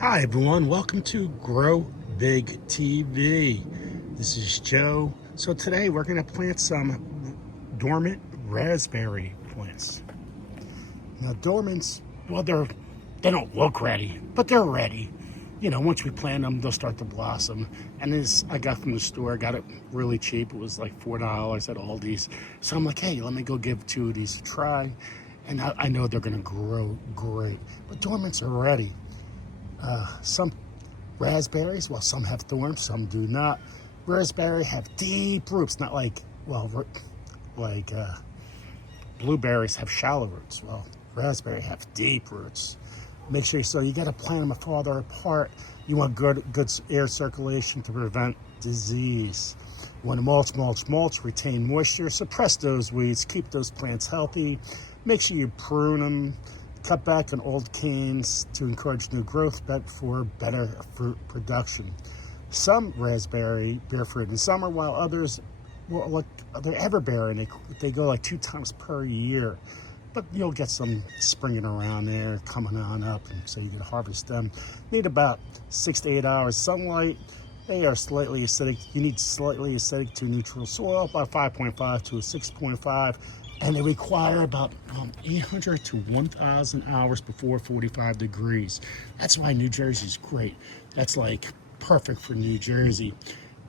Hi everyone, welcome to Grow Big TV. This is Joe. So today we're going to plant some dormant raspberry plants. Now dormants, well they don't look ready, but they're ready. You know, once we plant them, they'll start to blossom. And this I got from the store, I got it really cheap. It was like $4 at Aldi's. So I'm like, hey, let me go give 2 of these a try. And I know they're going to grow great. But dormants are ready. Some raspberries, well, some have thorns, some do not. Raspberry have deep roots, not like, blueberries have shallow roots. Well, raspberry have deep roots. Make sure, so you got to plant them farther apart. You want good air circulation to prevent disease. You want to mulch, retain moisture, suppress those weeds, keep those plants healthy. Make sure you prune them. Cut back on old canes to encourage new growth, but for better fruit production. Some raspberry bear fruit in summer, while others, well, they're everbearing. They go like 2 times per year. But you'll get some springing around there, coming on up, and so you can harvest them. Need about 6 to 8 hours sunlight. They are slightly acidic. You need slightly acidic to neutral soil, about 5.5 to 6.5. And they require about 800 to 1,000 hours before 45 degrees. That's why New Jersey's great. That's like perfect for New Jersey.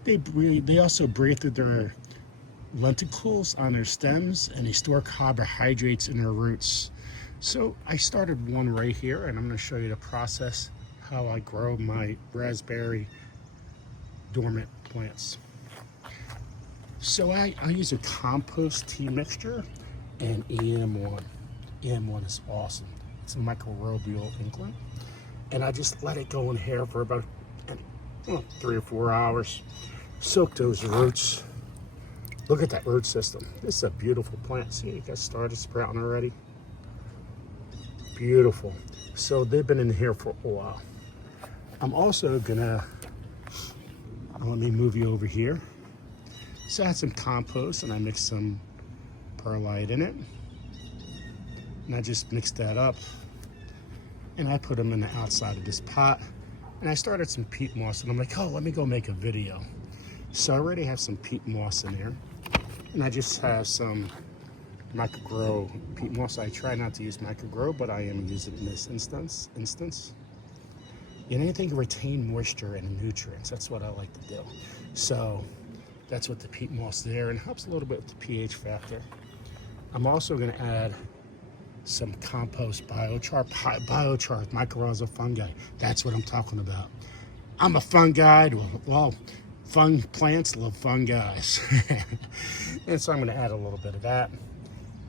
They also breathe through their lenticles on their stems, and they store carbohydrates in their roots. So I started one right here, and I'm going to show you the process how I grow my raspberry dormant plants. So I use a compost tea mixture and EM1. EM1 is awesome. It's a microbial include. And I just let it go in here for about 3 or 4 hours. Soak those roots. Look at that root system. This is a beautiful plant. See, it got started sprouting already. Beautiful. So they've been in here for a while. I'm also gonna, let me move you over here. So I had some compost and I mixed some perlite in it. And I just mixed that up. And I put them in the outside of this pot. And I started some peat moss, and I'm like, oh, let me go make a video. So I already have some peat moss in here. And I just have some microgrow peat moss. I try not to use microgrow, but I am using it in this instance. And anything to retain moisture and nutrients, that's what I like to do. So that's what the peat moss there, and helps a little bit with the pH factor. I'm also going to add some compost biochar. Biochar, mycorrhizal fungi. That's what I'm talking about. I'm a fun guy. Well, fun plants love fun guys. And so I'm going to add a little bit of that.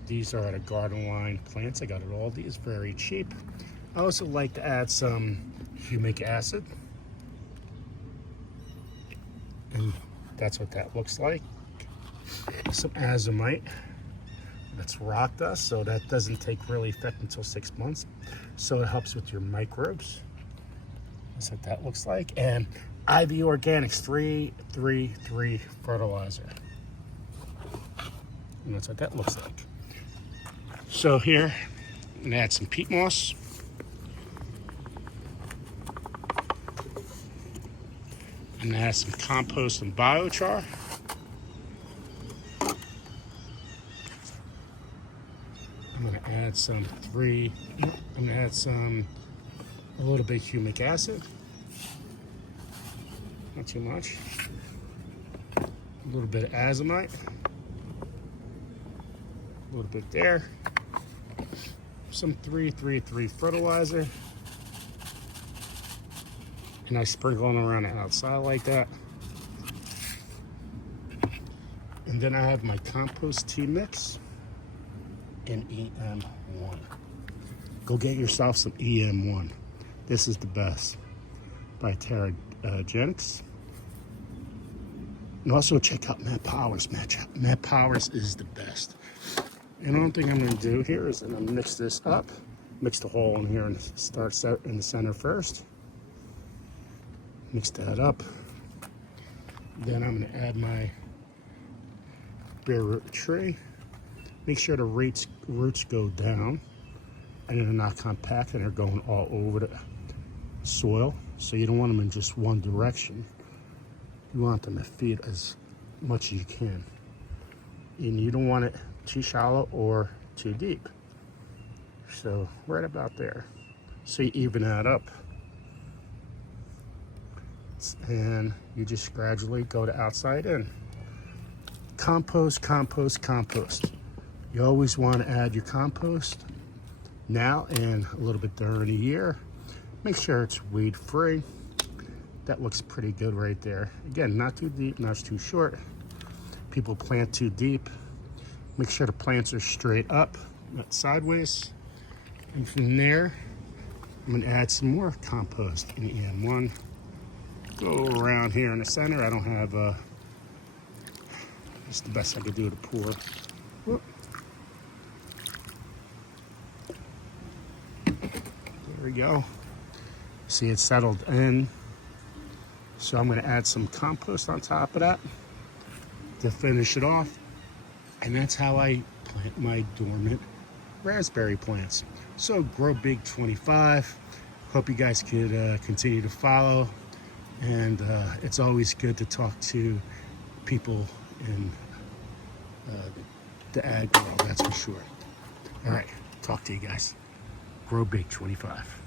These are at a garden line plants. I got it all. These very cheap. I also like to add some humic acid. And that's what that looks like. Some azomite. That's rock dust, so that doesn't take really effect until 6 months. So it helps with your microbes. That's what that looks like. And IV Organics 333 fertilizer. And that's what that looks like. So here, I'm gonna add some peat moss. I'm gonna add some compost and biochar. I'm gonna add a little bit of humic acid. Not too much. A little bit of azomite. A little bit there. Some 333 fertilizer. And I sprinkle them around the outside like that. And then I have my compost tea mix and EM1. Go get yourself some EM1. This is the best by Terragenics. And also check out Matt Powers. Matt Powers is the best. And the only thing I'm going to do here is I'm going to mix this up. Mix the whole in here and start in the center first. Mix that up. Then I'm going to add my bare root tree. Make sure the roots go down and they're not compact and they're going all over soil, so you don't want them in just one direction. You want them to feed as much as you can. And you don't want it too shallow or too deep. So right about there. So you even that up. And you just gradually go to outside in. Compost, compost, compost. You always want to add your compost now and a little bit during the year. Make sure it's weed free. That looks pretty good right there. Again, not too deep, not too short. People plant too deep. Make sure the plants are straight up, not sideways. And from there, I'm gonna add some more compost in the end. One, go around here in the center. I don't have, it's the best I could do to pour. Whoop. There we go. See, it's settled in. So I'm gonna add some compost on top of that to finish it off. And that's how I plant my dormant raspberry plants. So Grow Big 25. Hope you guys could continue to follow. And it's always good to talk to people in the ag world, that's for sure. All right, talk to you guys. Grow Big 25.